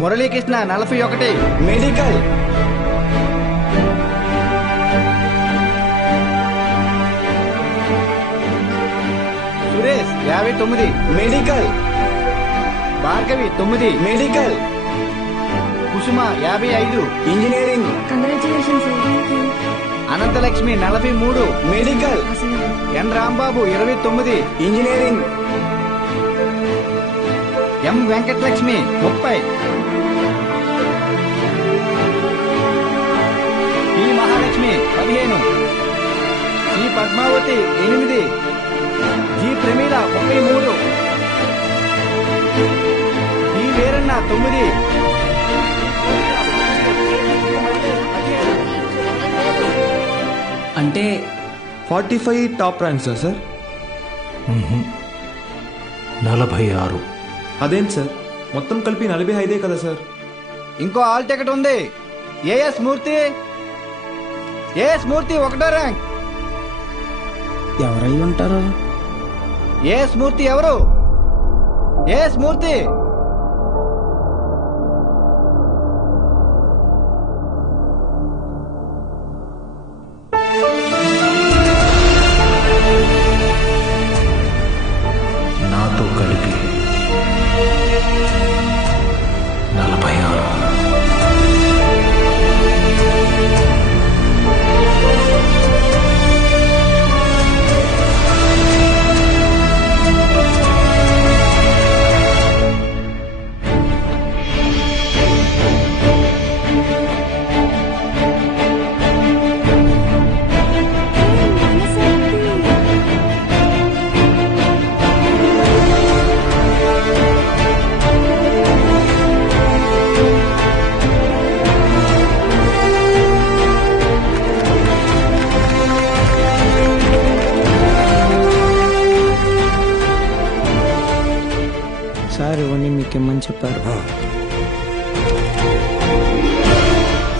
Muralikrishna 41 medical. Suresh 59 medical. Bhargavi 9 medical. Kusuma 55 engineering. Congratulations sir. Thank you. Anantalakshmi 43 medical. N Rambabu 29 engineering. M Venkatalakshmi 30 P Mahalakshmi 15 C Padmavathi 8 G Pramila 33 D Veeranna 9 అంటే 45 top ranks sir. 46. అదేంటి sir, మొత్తం కలిపి 45 కదా sir? ఇంకో all ticket ఉంది. As మూర్తి 1వ ర్యాంక్. ఎవరై ఉంటారు? ఏఎస్ మూర్తి ఎవరు? ఏఎస్ మూర్తి నాతో కలిపి 46. సార్ ఇవన్నీ మీకేమని చెప్పారు?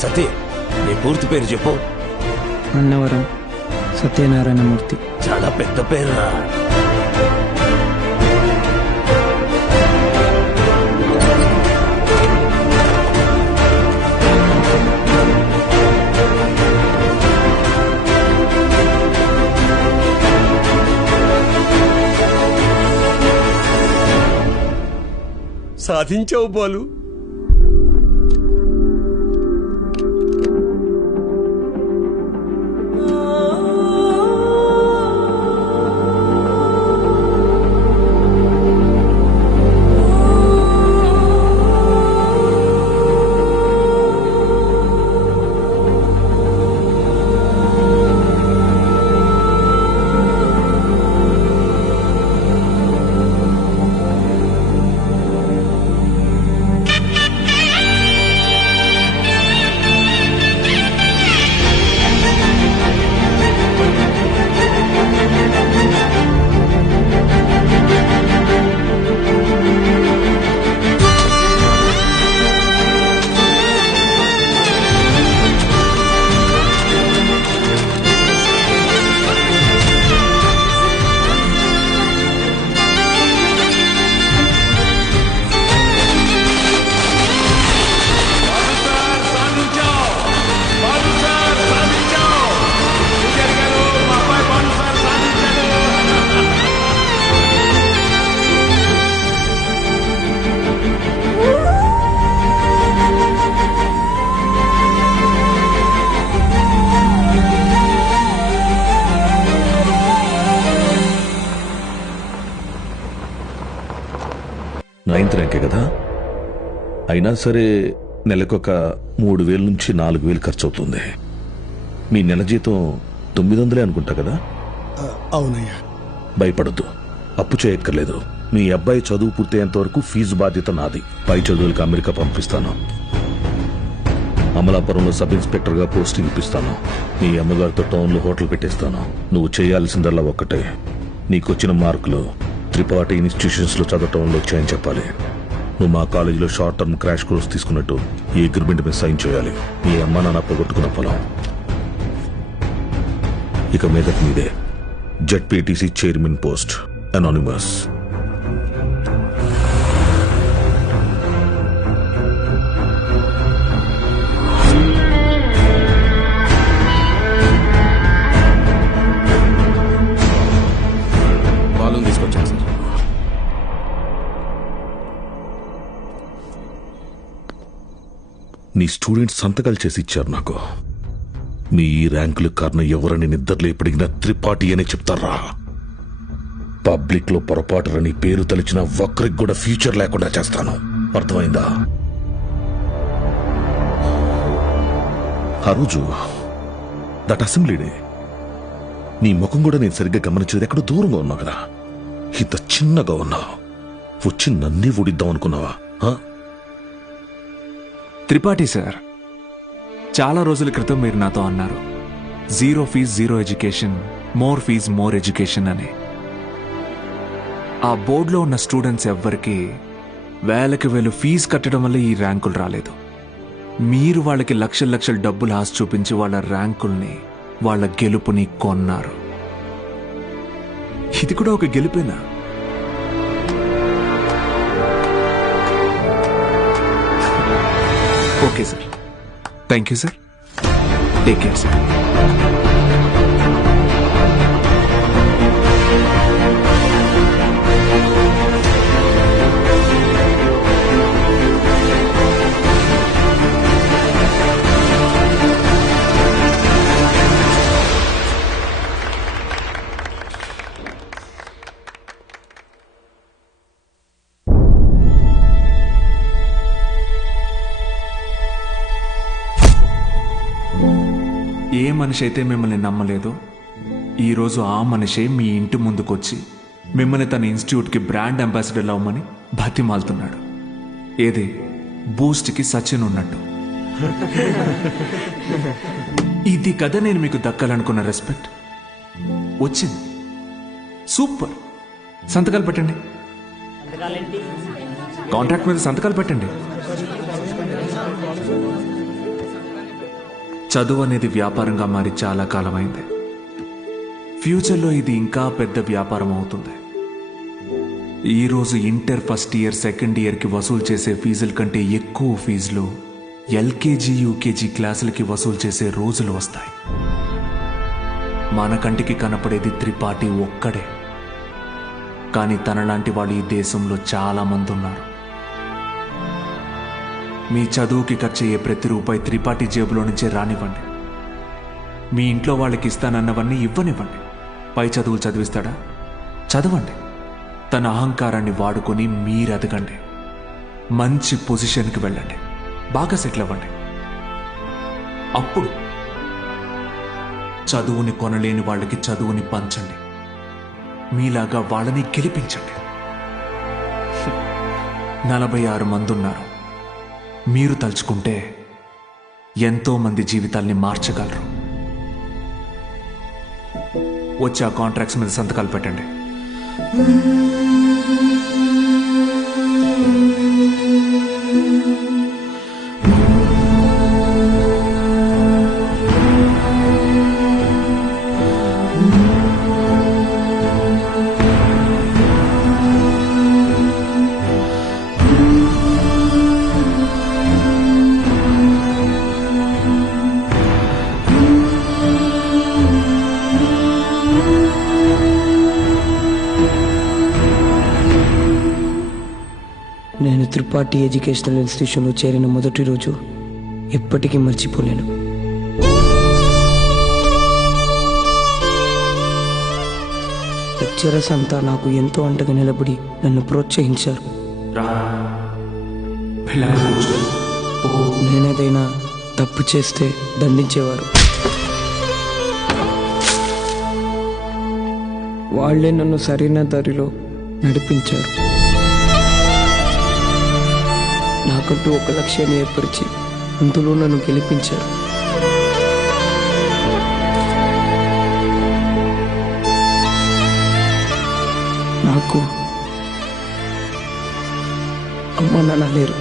సతీ, నీ పూర్తి పేరు చెప్పు. అన్నవరం సత్యనారాయణమూర్తి. చాలా పెద్ద పేరురా. సాధించావు బాలు. నైన్త్ ర్యాంకే కదా, అయినా సరే నెలకొక 3,000 నుంచి 4,000 ఖర్చు అవుతుంది. మీ నెల జీతం 900 అనుకుంటా కదా? అవునయ్యా. భయపడద్దు, అప్పు చేయక్కర్లేదు. మీ అబ్బాయి చదువు పూర్తయ్యేంత వరకు ఫీజు బాధ్యత నాది. పై చదువులకు అమెరికా పంపిస్తాను. అమలాపురంలో సబ్ ఇన్స్పెక్టర్ గా పోస్టింగ్ ఇప్పిస్తాను. మీ అమ్మగారితో టౌన్ లో హోటల్ పెట్టేస్తాను. నువ్వు చేయాల్సిందల్లా ఒక్కటే, నీకొచ్చిన మార్కులు త్రిపాఠి ఇన్స్టిట్యూషన్స్ లో చదవటంలో వచ్చాయని చెప్పాలి. నువ్వు మా కాలేజీలో షార్ట్ టర్మ్ క్రాష్ కోర్స్ తీసుకున్నట్టు ఈ అగ్రిమెంట్ మీద సైన్ చేయాలి. మీ అమ్మ నాన్న పోగొట్టుకున్న పొలం ఇక మీదట మీదే. ZPTC chairman post, anonymous. తీసుకొచ్చాను సార్. నీ స్టూడెంట్స్ సంతకాలు చేసి ఇచ్చారు నాకు. మీ ఈ ర్యాంకుల కారణం ఎవరని నిద్రలేపడిగిన త్రిపాఠి అనే చెప్తారా? పబ్లిక్ లో పొరపాటుని పేరు తలిచిన ఒక్కరికి కూడా ఫ్యూచర్ లేకుండా చేస్తాను. అర్థమైందా? ఆ రోజు దట్ అసెంబ్లీ డే నీ ముఖం కూడా నేను సరిగ్గా గమనించేది. ఎక్కడో దూరంగా ఉన్నావు కదా, ఇంత చిన్నగా ఉన్నావు. వచ్చి నన్నే ఊడిద్దాం అనుకున్నావా? త్రిపాఠి సార్, చాలా రోజుల క్రితం మీరు నాతో అన్నారు, 0 fees 0 education, more fees more education అని. ఆ బోర్డులో ఉన్న స్టూడెంట్స్ ఎవ్వరికి వేలకి వేలు ఫీజు కట్టడం వల్ల ఈ ర్యాంకులు రాలేదు. మీరు వాళ్ళకి లక్షల లక్షల డబ్బులు ఆశ చూపించి వాళ్ళ ర్యాంకుల్ని, వాళ్ళ గెలుపుని కొన్నారు. ఇది కూడా ఒక గెలుపేనా? Okay sir, thank you sir, take care sir. ఏ మనిషి అయితే మిమ్మల్ని నమ్మలేదో ఈరోజు ఆ మనిషే మీ ఇంటి ముందుకొచ్చి మిమ్మల్ని తన ఇన్స్టిట్యూట్కి బ్రాండ్ అంబాసిడర్ అవ్వమని బతిమాలుతున్నాడు. ఏదే బూస్ట్కి సచిన్ ఉన్నట్టు. ఇది కదా నేను మీకు దక్కాలనుకున్న రెస్పెక్ట్. వచ్చింది. సూపర్. సంతకాలు పెట్టండి. కాంట్రాక్ట్ మీద సంతకాలు పెట్టండి. చదువు అనేది వ్యాపారంగా మారి చాలా కాలమైంది. ఫ్యూచర్లో ఇది ఇంకా పెద్ద వ్యాపారం అవుతుంది. ఈరోజు ఇంటర్ ఫస్ట్ ఇయర్, సెకండ్ ఇయర్కి వసూలు చేసే ఫీజుల కంటే ఎక్కువ ఫీజులు ఎల్కేజీ, యూకేజీ క్లాసులకి వసూలు చేసే రోజులు వస్తాయి. మన కంటికి కనపడేది త్రిపాఠి ఒక్కడే, కానీ తనలాంటి వాళ్ళు ఈ దేశంలో చాలా మంది ఉన్నారు. మీ చదువుకి ఖర్చయ్యే ప్రతి రూపాయి త్రిపాఠి జేబులో నుంచే రానివ్వండి. మీ ఇంట్లో వాళ్ళకి ఇస్తానన్నవన్నీ ఇవ్వనివ్వండి. పై చదువులు చదివిస్తాడా? చదవండి. తన అహంకారాన్ని వాడుకొని మీరు ఎదగండి. మంచి పొజిషన్కి వెళ్ళండి. బాగా సెటిల్ అవ్వండి. అప్పుడు చదువుని కొనలేని వాళ్ళకి చదువుని పంచండి. మీలాగా వాళ్ళని గెలిపించండి. 46 మంది ఉన్నారు. మీరు తలుచుకుంటే ఎంతో మంది జీవితాల్ని మార్చగలరు. వచ్చి ఆ కాంట్రాక్ట్స్ మీద సంతకాలు పెట్టండి. నేను త్రిపాఠి ఎడ్యుకేషనల్ ఇన్స్టిట్యూషన్లో చేరిన మొదటి రోజు ఎప్పటికీ మర్చిపోలేను. లెక్చరర్స్ అంతా నాకు ఎంతో అంటగా నిలబడి నన్ను ప్రోత్సహించారు. నేనేదైనా తప్పు చేస్తే దండించేవారు. వాళ్లే నన్ను సరైన దారిలో నడిపించారు. నాకంటూ ఒక లక్ష్యాన్ని ఏర్పరిచి అందులో నన్ను గెలిపించారు. నాకు అమ్మ నాన్న లేరు.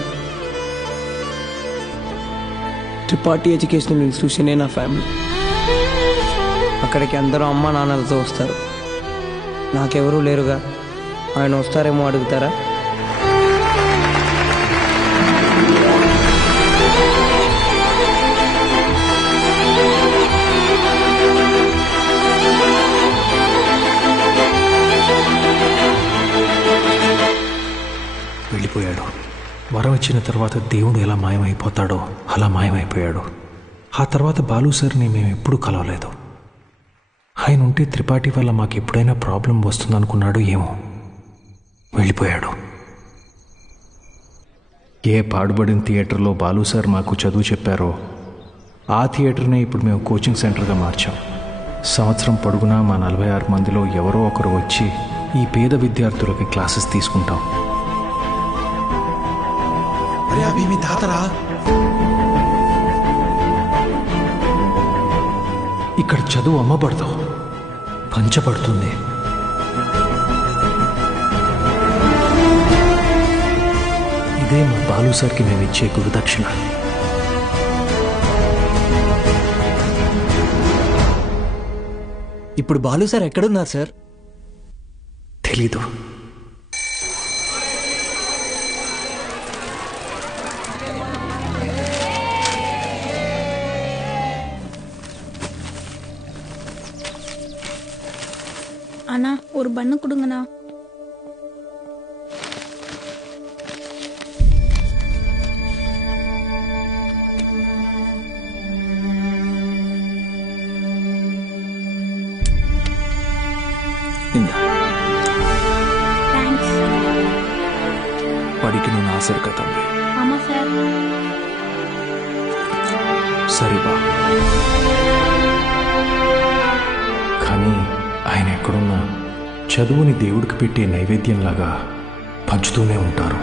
త్రిపాఠి ఎడ్యుకేషనల్ ఇన్స్టిట్యూషనే నా ఫ్యామిలీ. అక్కడికి అందరూ అమ్మ నాన్నలతో వస్తారు. నాకెవరూ లేరుగా, ఆయన వస్తారేమో అడుగుతారా? చచ్చిపోయాడు. వరం ఇచ్చిన తర్వాత దేవుడు ఎలా మాయమైపోతాడో అలా మాయమైపోయాడు. ఆ తర్వాత బాలు సార్ని మేము ఎప్పుడూ కలవలేదు. ఆయన ఉంటే త్రిపాఠి వల్ల మాకు ఎప్పుడైనా ప్రాబ్లం వస్తుందనుకున్నాడు ఏమో, వెళ్ళిపోయాడు. ఏ పాడుబడిన థియేటర్లో బాలు సార్ మాకు చదువు చెప్పారో ఆ థియేటర్నే ఇప్పుడు మేము కోచింగ్ సెంటర్గా మార్చాం. సంవత్సరం పొడుగునా మా 46 మందిలో ఎవరో ఒకరు వచ్చి ఈ పేద విద్యార్థులకి క్లాసెస్ తీసుకుంటాం. అరే అవి మీ తాతరా? ఇక్కడ చదువు అమ్మబడదు, పంచబడుతుంది. ఇదే మా బాలు సార్కి మేము ఇచ్చే గురుదక్షిణ. ఇప్పుడు బాలు సార్ ఎక్కడున్నారు సార్? తెలీదు. அண்ணா ஒரு பண்ணு கொடுங்கண்ணா. தேங்க்ஸ். వాడికి నువ్వు ఆసరు కదా తమ్మి. ஆமா சார். సరేబా. కానీ ఆయన ఎక్కడున్నా చదువుని దేవుడికి పెట్టే నైవేద్యంలాగా పంచుతూనే ఉంటారు.